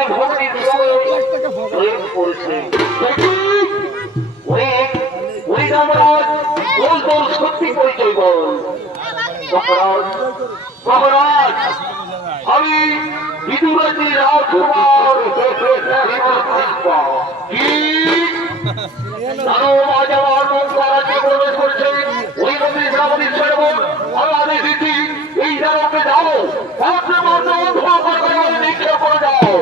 আমার ভক্তির সঙ্গে প্রেম করেছে। ওই যমরাজ বল তোর সত্যি পরিচয় বল। মহারাজ আমি বিদুরাজির রাজকুমার কি আজ আমার রাজ্যে প্রবেশ করছে। ওই মন্ত্রী শ্রাবণী সেবক আমি দিদি এই জায়গাকে যাও মাত্র মাত্র নিক্ষেপ করে যাও।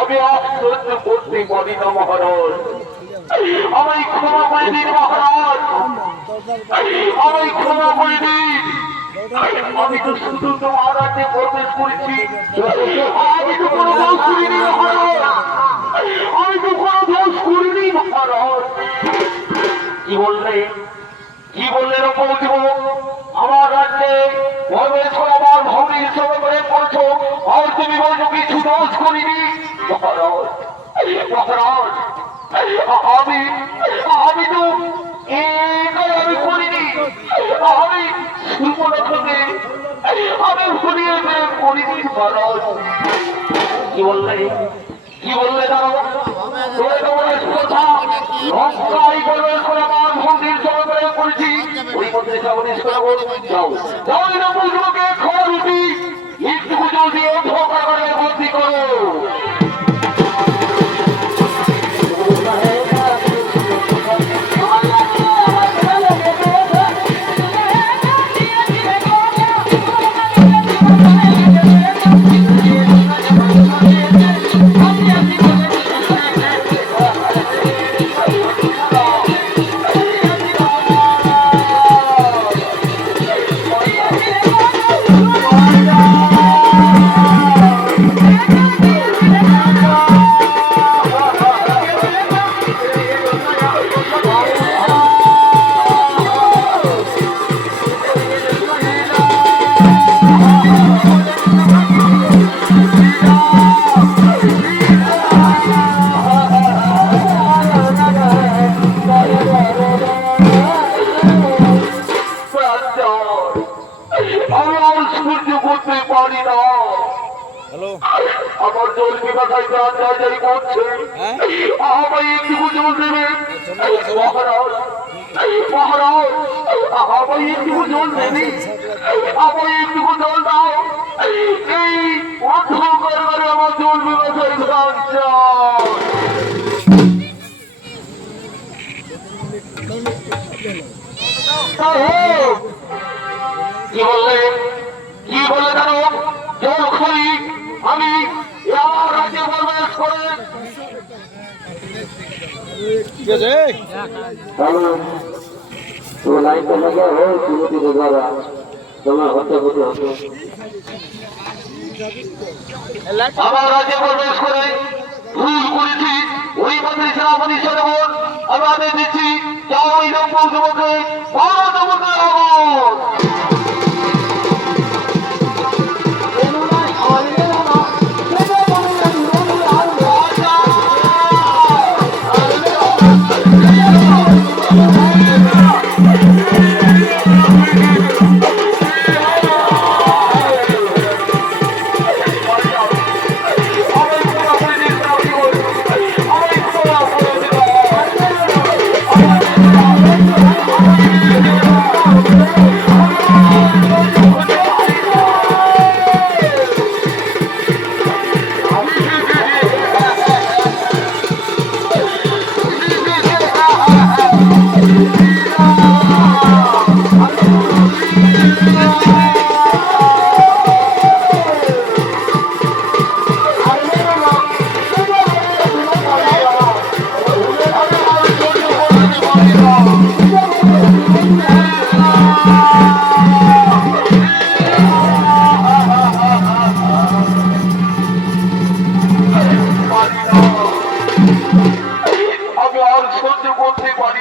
আমি আশ্চর্য করতে পারি না মহারাজ। আমায় ক্ষমা করে দিন মহারাজ, আমায় ক্ষমা করে দিন। আমি তো শুধু তোমার রাজ্যে প্রবেশ করেছি, আমি তো কোনো দোষ করিনি মহারাজ, আমি তো কোনো দোষ করিনি মহারাজ। কি বললে কি বললেন অপরাধী? আমার রাজ্যে প্রবেশ করে আমার ভূমি হিসেবে করে পড়ছো আর তুমি বলছো কিছু দোষ করিনি মহারাজ। মহারাজ আমি আমি তো আমি করিনি, আমি সুপনাথকে আমি ভুলিয়ে করিনি মহারাজ। কি বললে কি বললে দাঁড়ো কথা লঙ্কায় প্রবেশ করে আমার ভূমির হিসেবে করে করেছি। ওই মধ্যে যাও যাও না বুঝলোকে খবর উঠি একটু জলদি ধোকা করে বন্দি করো। আমার জল বিবাসায় প্রাণ যাই করছে, আমায় একটু জল দেবেন মহারাজ। মহারাজ আমায় একটু জল দেবে, আমায় একটু জল দাও। এই অন্ধকার করে আমার জল বিবাসায় প্রাণ কি বললেন কি বলে জানো? জল খাই আমি আমার রাজ্যে প্রবেশ করে আমার রাজ্যে প্রবেশ করে ভুল করেছি। ওই মন্ত্রী সেনাপতি সেনাপতি আমি আদেশ দিচ্ছি, যাও ওই যুবকে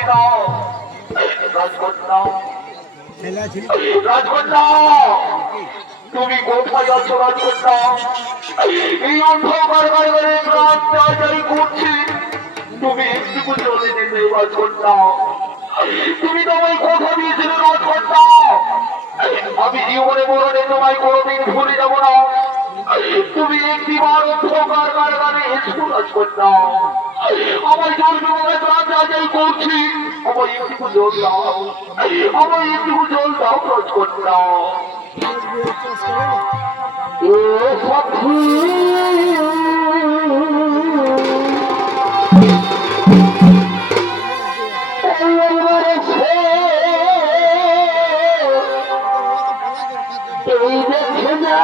না রাজকন্যা রাজকন্যা তুমি কোথায় আছো রাজকন্যা? এই অন্ধকার ঘরে প্রাণ চাই করছি, তুমি একটু চলে যেতে রাজকন্যা। তুমি তোমায় কথা দিয়েছিলে রাজকন্যা, আমি জীবনে মরণে তোমায় কোনোদিন ভুলে যাব না। তুমি একটিবার অন্ধকার কারাগারে এসো রাজকন্যা। আমার জল তোমায় প্রাণ চাই করছি, আমায় একটু জল দাও, আমায় একটু জল দাও রাজকন্যা। ও সাথী এই দেখে না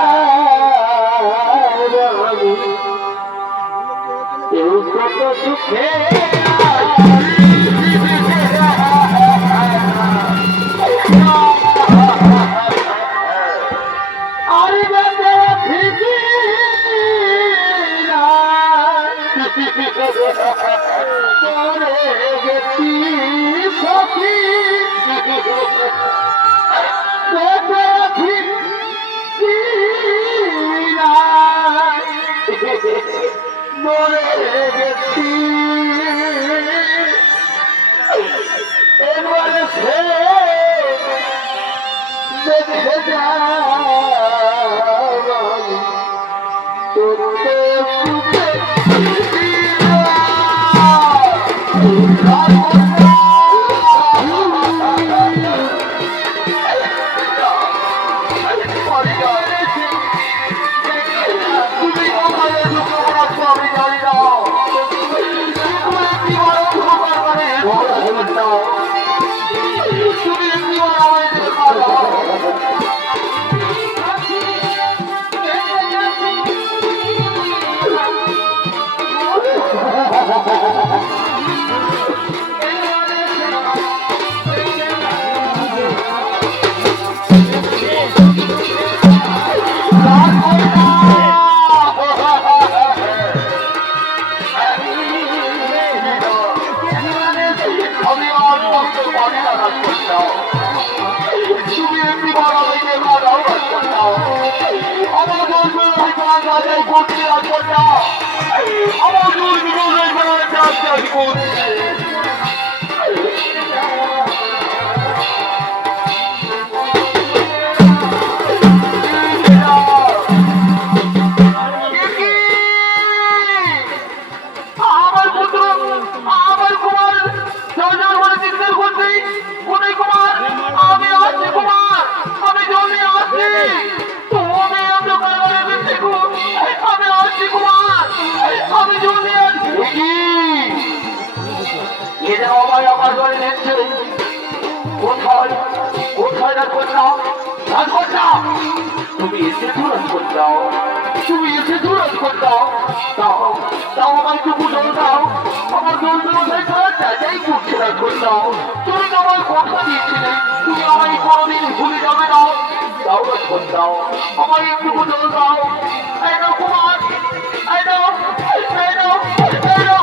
এই কত সুখে মরে গেছি এবারে সে দেখে যাওয়ানি তোকে সুখে কোথায় রাজকন্যা? রাজকন্যা তুমি এসেছো রাজকন্যা, তুমি এসেছো রাজকন্যা। দাও দাও আমায় একটু জল দাও, আমার জল ব্যবসায় করা যাই করছে রাজকন্যা। তুমি তো আমার কথা দিয়েছিলে তুমি আমায় কোনোদিন ভুলে যাবে না। দাও রাজকন্যা আমায় একটু জল দাও। এই নাও কুমার, এই নাও, এই নাও, এই নাও।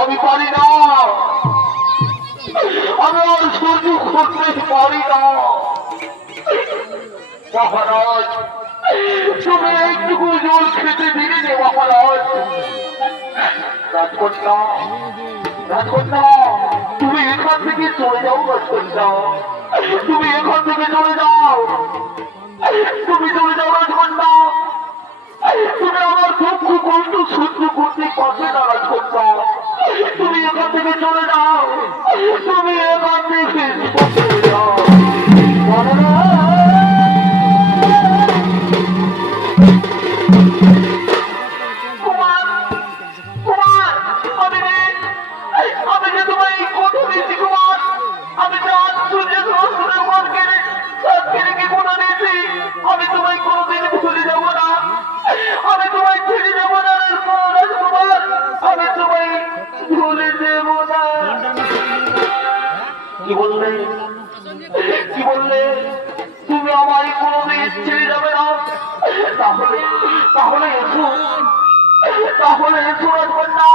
আমি পারি না, আমি আর সহ্য করতে পারি না মহারাজ। তুমি একটুকু জল খেতে দিলে যে মহারাজ। রাজকন্যা রাজকন্যা তুমি এখান থেকে চলে যাও রাজকন্যা, তুমি এখান থেকে চলে যাও, তুমি চলে যাও রাজকন্যা। তুমি আমার দুঃখ কষ্ট সহ্য করতে পারবে না রাজকন্যা, তুমি এখান থেকে চলে যাও, তুমি এখান থেকে চলে যাও। কুমার কুমার আমি যে তোমায় কথা দিয়েছি কুমার, আমি যে আজ সূর্যের রোশনের উপর কেড়ে কথা দিয়েছি, আমি তোমায় কোনোদিন ভুলে যাবো না, আমি তোমায় ছেড়ে যাবো না রাজকুমার। তাহলে এসো, তাহলে এসো রাজকন্যা,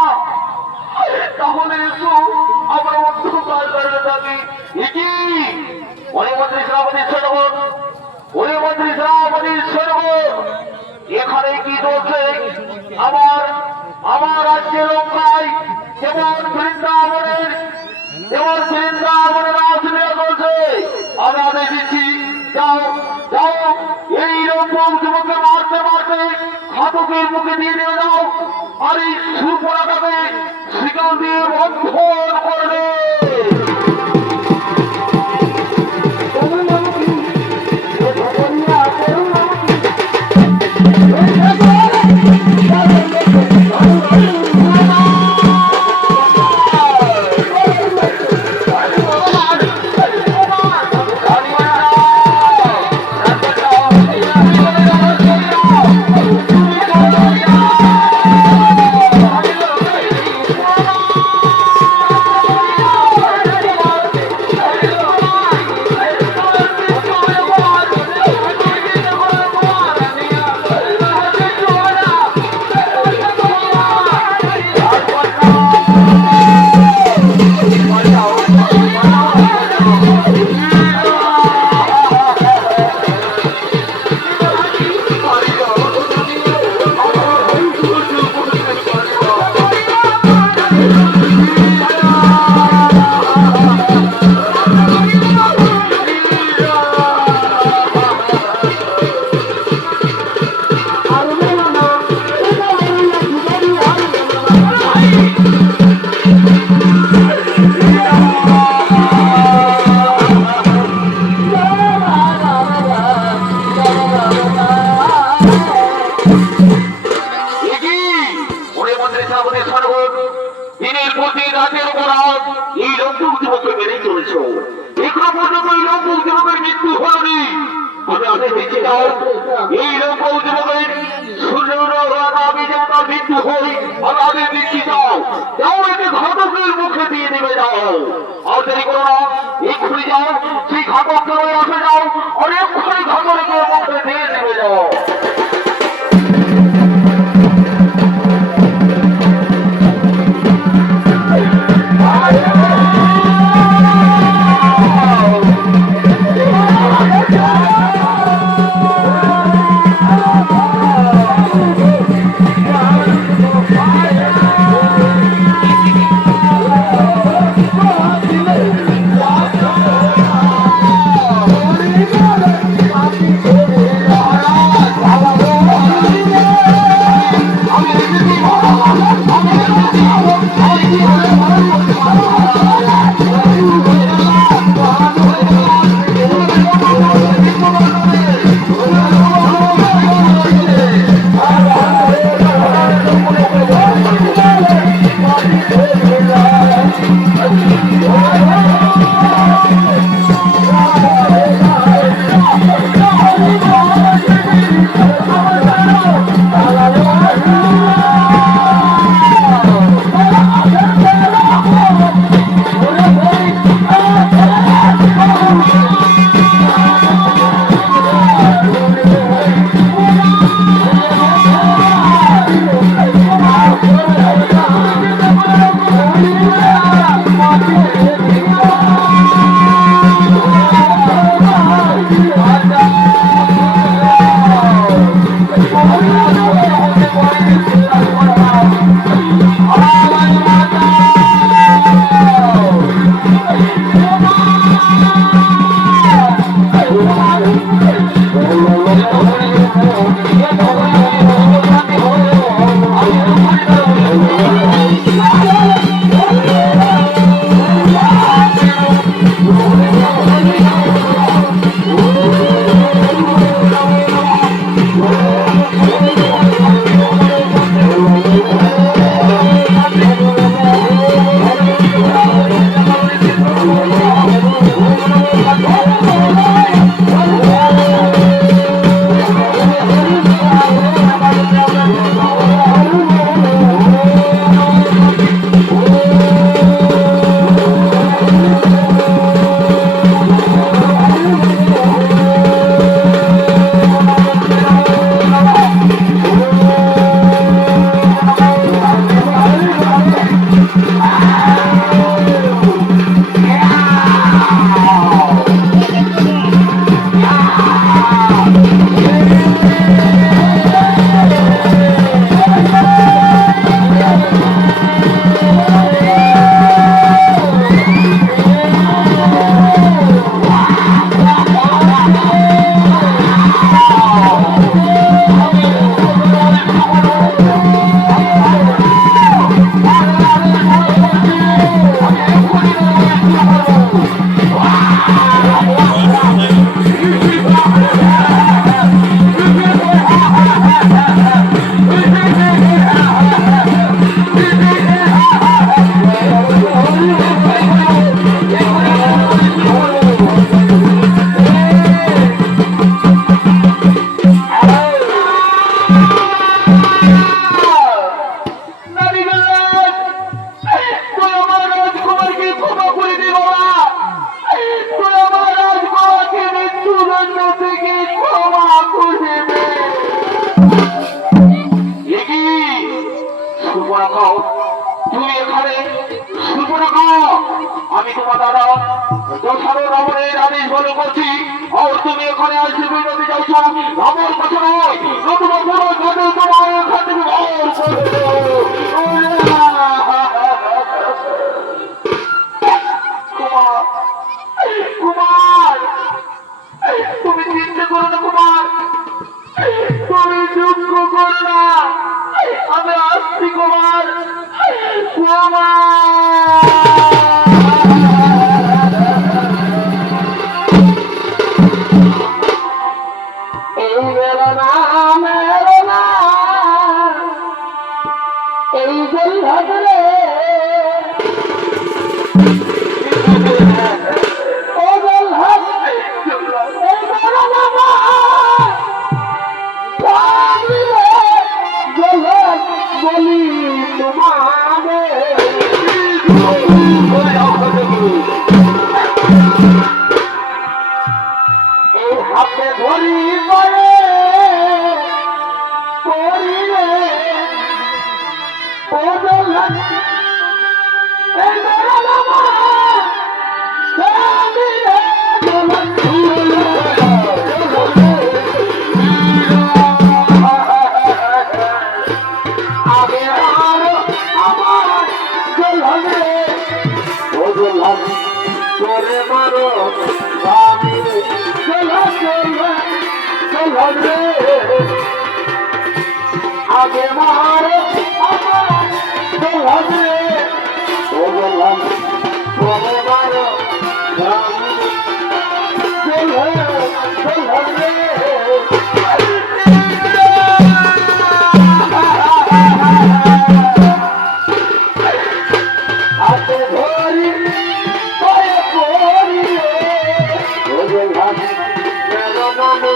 তাহলে এসো আমরা অন্ধকার কারণে থাকি। ওরে মন্ত্রী শ্রাবণী সরোবর, ওরে মন্ত্রী শ্রাবণী সরোবর, এখানে কি চলছে? আমার আমার রাজ্যের লঙ্কায় যেমন বৃন্দাবনের রাজলীলা চলছে, আমি আদেশ দিচ্ছি, যাও যাও এই রকম যুবককে মারতে মারতে ঘাতকের মুখে দিয়ে দিয়ে যাও, আর এই সুপরাটাকে শিকল দিয়ে বন্ধন করবে। সুবর্ণরেখা তুমি এখানে সুবর্ণরেখা আমি তোমার দাদা দশারো রাবণের আদেশ বলে করছি আর তুমি এখানে আসবে নদী যাচ্ছ রাবণ কথা নয় নতুন পুরো নদী তোমার এখান থেকে কুমার কুমার তুমি চিন্তা করো না কুমার তুমি দুঃখ করো না আমি আসছি কুমার এই মেরো না এই জল ভাগরে হাতে ধরি করে করিলে আগে মারে আমার দোলরে ও বললাম তোরে মারো দোলরে হাতে ধরি করে পড়ি ও বললাম মেরো নানো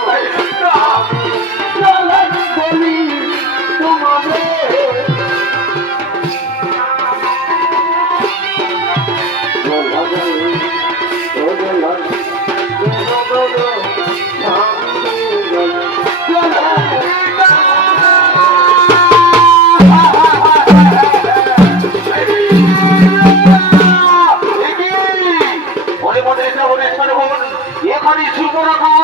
এখানে সুবর্ণরেখা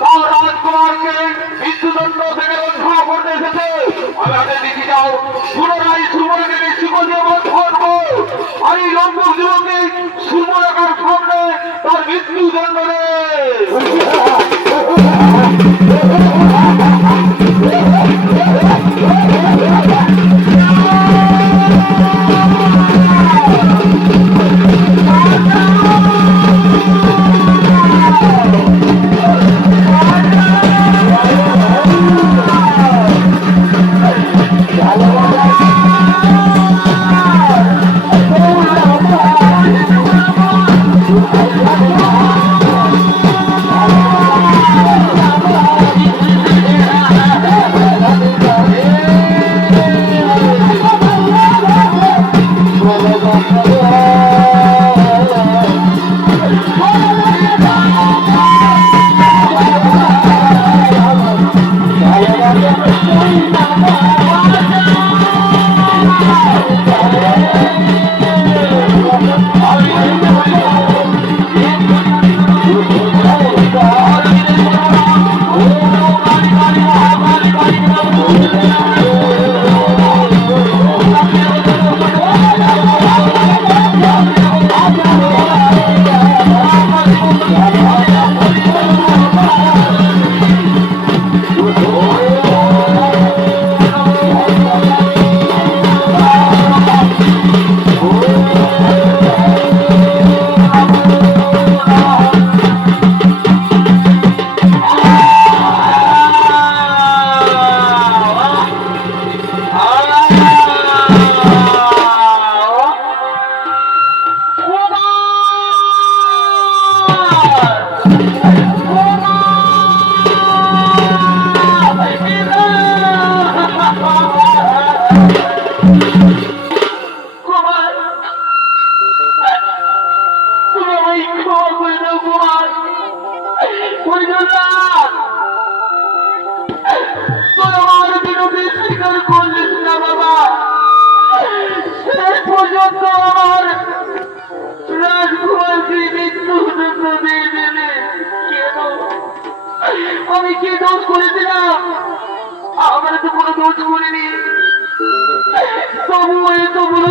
তার রাজকুমারকে মৃত্যুদণ্ড থেকে রক্ষা করতে এসেছে আমি আগে দেখি যাও পুনরায় সুবর্ণকে শিকলে ধরবো আর এই লম্বক যুবকে সুবর্ণরেখার সামনে তার মৃত্যুদণ্ড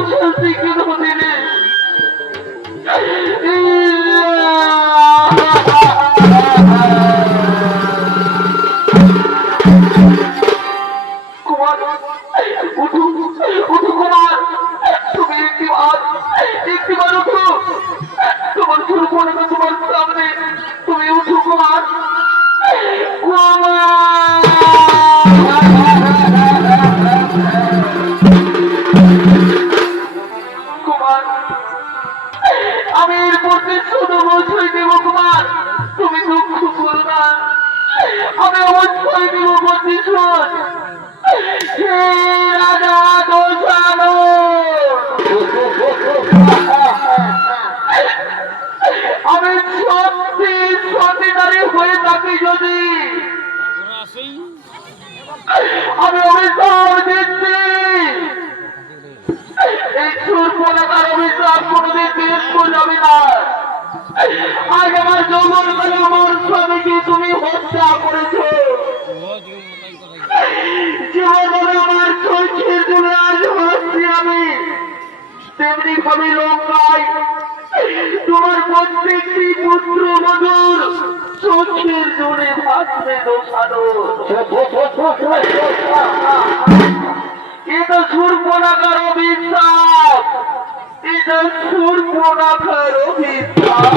শান্তি কেন দিলে? কুমার উঠো উঠো কুমার, তুমি একটিবার উঠো, তোমার শুরু করে তোমার সামনে, তুমি উঠো কুমার। কুমার আমি এর মধ্যে ছোট বছর দেব কুমার, তুমি দুঃখ করো না, আমি অবশ্যই দেব প্রতিশোধ। হে রাজা দোষালো, আমি সত্যি সত্যিকারী হয়ে থাকি যদি আমি অভিশাপ দিচ্ছি, এই সুরপনাকার অভিশাপ কোনদিন পেশ করবে না। আজ আমার যৌবন কালে আমার স্বামীকে তুমি হত্যা করেছ, যেভাবে আমার চোখের জন্য আজ হচ্ছি আমি, তেমনি ভাবে লঙ্কায় তোমার প্রত্যেকটি পুত্র মধুর চোখের জোরে ভাসবে দোষানো। এটা সুরপনাকার অভিশাপ, এটা সুরপনাকার অভিশাপ।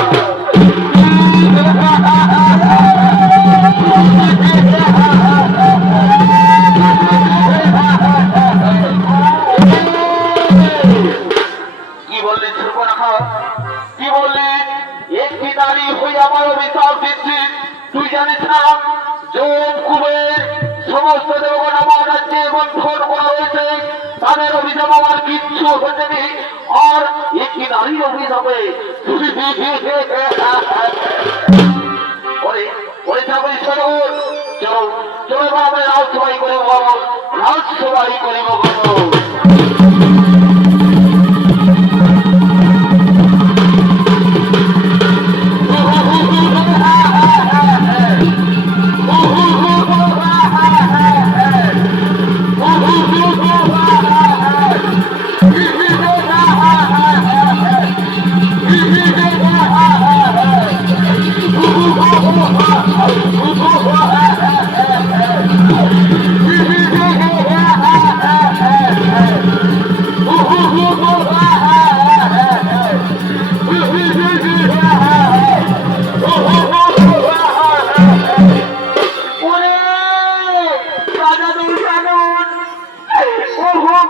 কি বললি সুরপনাখা, কি বললি? একটি নারী হয়ে আমার অভিশাপ দিচ্ছি, তুই জানিস না যোগ কুবের সমস্ত দেবগণ আমার রাজ্যে বন্ধন করা হয়েছে, তাদের অভিশাপ আমার কিচ্ছু হয়নি, আর একটি নারীর অভিশাপে চলো চলো আমরা রাজসভাই করিব, রাজসভাই করিব। রাজা দুর্গানন ও হোক